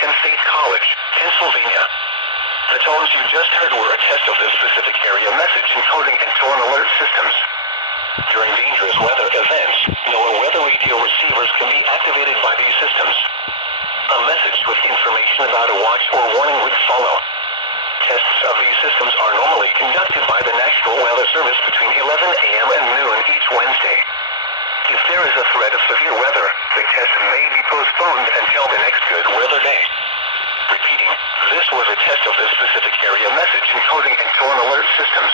Penn State College, Pennsylvania. The tones you just heard were a test of the specific area message encoding and tone alert systems. During dangerous weather events, NOAA weather radio receivers can be activated by these systems. A message with information about a watch or warning would follow. Tests of these systems are normally conducted by the National Weather Service between 11 a.m. and noon each Wednesday. If there is a threat of severe weather, the test may be postponed until the next good weather day. Repeating, this was a test of the specific area message encoding and tone alert systems.